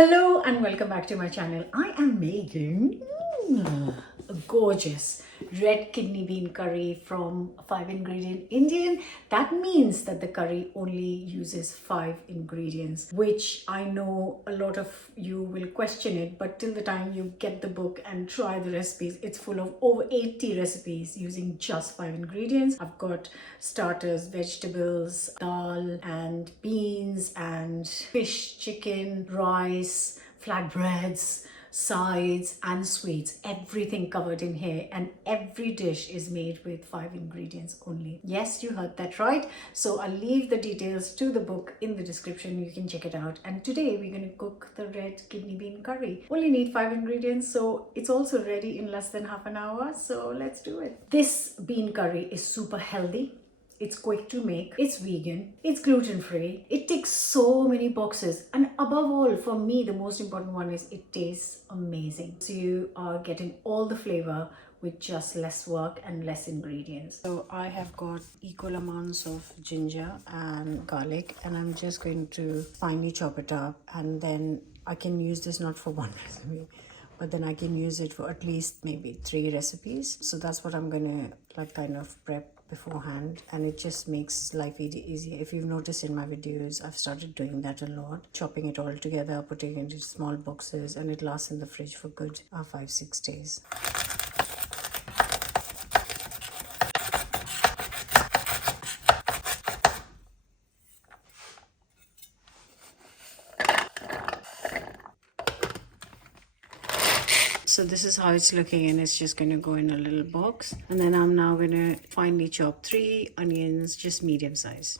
Hello and welcome back to my channel. I am making a gorgeous red kidney bean curry from a 5-ingredient Indian. That means that the curry only uses 5 ingredients, which I know a lot of you will question it, but till the time you get the book and try the recipes, it's full of over 80 recipes using just 5 ingredients. I've got starters, vegetables, dal and beans and fish, chicken, rice, flatbreads, sides and sweets, everything covered in here, and every dish is made with 5 ingredients only. Yes, you heard that right. So I'll leave the details to the book in the description. You can check it out. And today we're going to cook the red kidney bean curry. Only need 5 ingredients, so it's also ready in less than half an hour. So let's do it. This bean curry is super healthy. It's quick to make, it's vegan, it's gluten-free, it ticks so many boxes, and above all, for me, the most important one is it tastes amazing. So you are getting all the flavor with just less work and less ingredients. So I have got equal amounts of ginger and garlic, and I'm just going to finely chop it up, and then I can use this not for one recipe, but then I can use it for at least maybe 3 recipes. So that's what I'm gonna kind of prep beforehand, and it just makes life easier. If you've noticed in my videos, I've started doing that a lot, chopping it all together, putting it into small boxes, and it lasts in the fridge for good 5-6 days. So this is how it's looking, and it's just going to go in a little box. And then I'm now going to finely chop 3 onions, just medium size.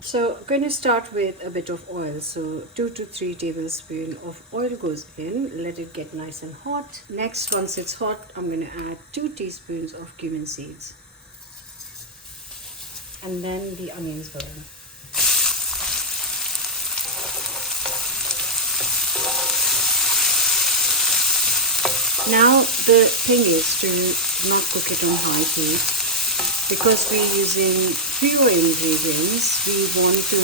So I'm going to start with a bit of oil. So 2 to 3 tablespoons of oil goes in. Let it get nice and hot. Next, once it's hot, I'm going to add 2 teaspoons of cumin seeds. And then the onions go in. Now the thing is to not cook it on high heat. Because we're using fewer ingredients, we want to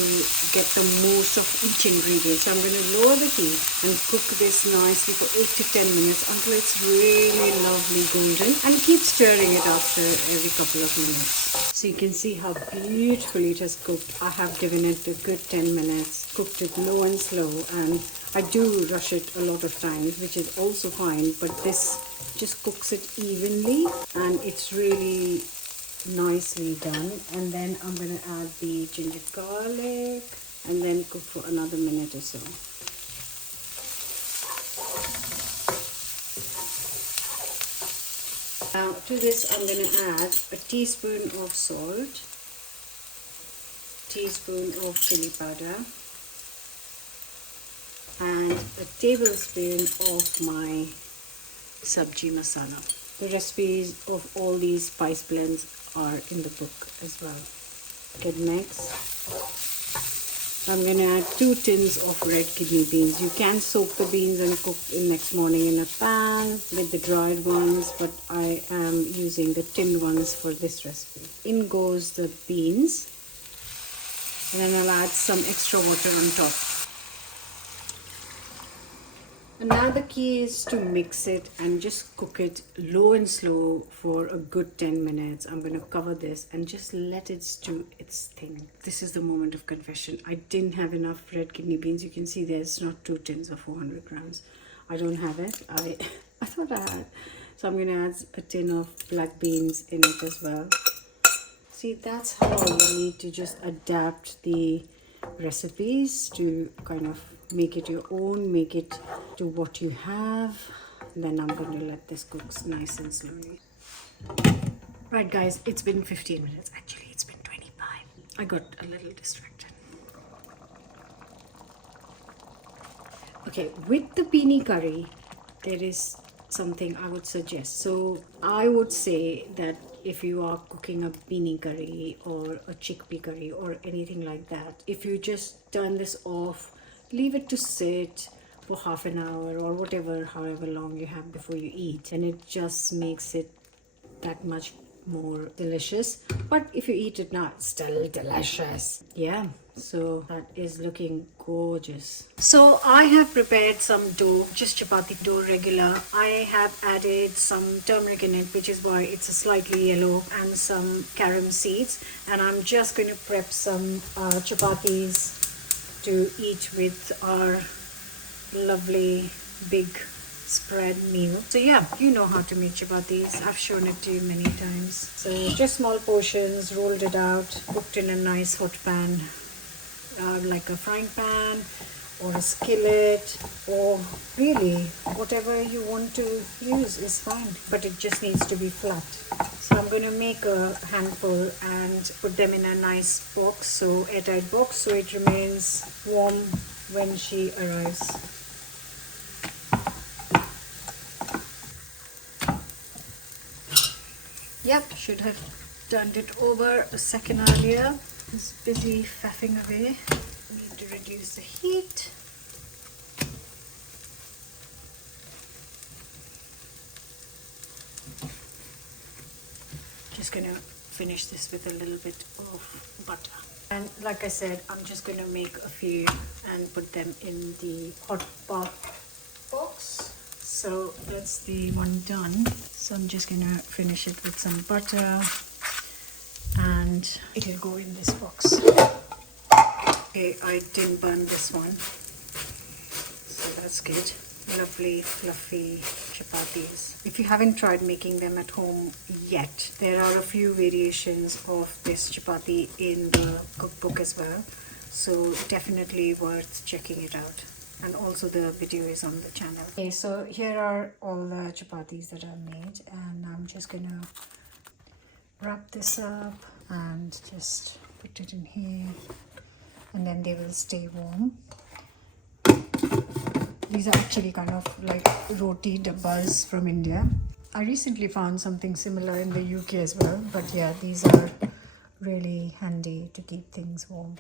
get the most of each ingredient. So I'm going to lower the heat and cook this nicely for 8 to 10 minutes until it's really lovely golden, and keep stirring it after every couple of minutes. So you can see how beautifully it has cooked. I have given it a good 10 minutes, cooked it low and slow, and I do rush it a lot of times, which is also fine, but this just cooks it evenly and it's really nicely done. And then I'm going to add the ginger garlic and then cook for another minute or so. Now to this I'm going to add a teaspoon of salt, teaspoon of chili powder, and a tablespoon of my sabji masala. The recipes of all these spice blends are in the book as well. Good mix. I'm going to add 2 tins of red kidney beans. You can soak the beans and cook in next morning in a pan with the dried ones, but I am using the tinned ones for this recipe. In goes the beans, and then I'll add some extra water on top. And now the key is to mix it and just cook it low and slow for a good 10 minutes. I'm going to cover this and just let it stew its thing. This is the moment of confession. I didn't have enough red kidney beans. You can see there's not 2 tins of 400 grams. I don't have it. I thought I had. So I'm going to add a tin of black beans in it as well. See, that's how you need to just adapt the recipes to kind of make it your own, make it to what you have. Then I'm going to let this cook nice and slowly. Right guys, it's been 15 minutes. Actually, it's been 25. I got a little distracted. Okay, with the beanie curry, there is something I would suggest. So I would say that if you are cooking a beanie curry or a chickpea curry or anything like that, if you just turn this off leave it to sit for half an hour or whatever, however long you have before you eat, and it just makes it that much more delicious. But if you eat it now, it's still delicious. Yeah, so that is looking gorgeous. So I have prepared some dough, just chapati dough regular. I have added some turmeric in it, which is why it's a slightly yellow, and some carom seeds, and I'm just going to prep some chapatis to eat with our lovely big spread meal. So yeah, you know how to make chapatis. I've shown it to you many times. So just small portions, rolled it out, cooked in a nice hot pan, like a frying pan or a skillet, or really whatever you want to use is fine, but it just needs to be flat. So I'm going to make a handful and put them in a nice box, so airtight box, so it remains warm when she arrives. Yep, should have turned it over a second earlier. It's busy faffing away. Need to reduce the heat. Just gonna finish this with a little bit of butter. And like I said, I'm just gonna make a few and put them in the hot bath box. So that's the one done. So I'm just gonna finish it with some butter and it'll go in this box. Okay, I didn't burn this one, so that's good. Lovely fluffy chapatis. If you haven't tried making them at home yet, there are a few variations of this chapati in the cookbook as well, so definitely worth checking it out. And also the video is on the channel. Okay, so here are all the chapatis that I've made, and I'm just gonna wrap this up and just put it in here, and then they will stay warm. These are actually kind of like roti dabbas from India. I recently found something similar in the UK as well, but yeah, these are really handy to keep things warm.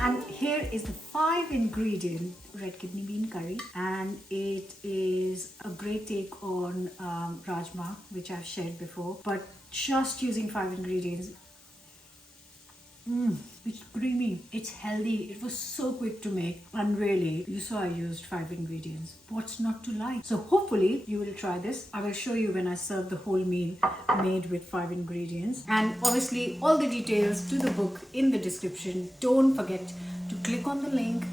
And here is the 5-ingredient red kidney bean curry, and it is a great take on rajma, which I've shared before, but just using 5 ingredients. It's creamy, it's healthy, it was so quick to make, and really, you saw I used 5 ingredients. What's not to like? So hopefully you will try this. I will show you when I serve the whole meal made with 5 ingredients, and obviously all the details to the book in the description. Don't forget to click on the link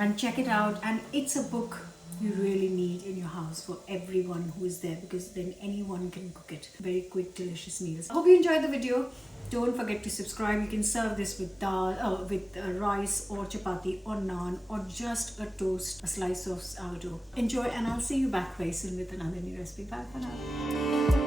and check it out, and it's a book you really need in your house for everyone who is there, because then anyone can cook it. Very quick, delicious meals. I hope you enjoyed the video. Don't forget to subscribe. You can serve this with dal, with rice or chapati or naan, or just a toast, a slice of sourdough. Enjoy, and I'll see you back very soon with another new recipe. Bye for now.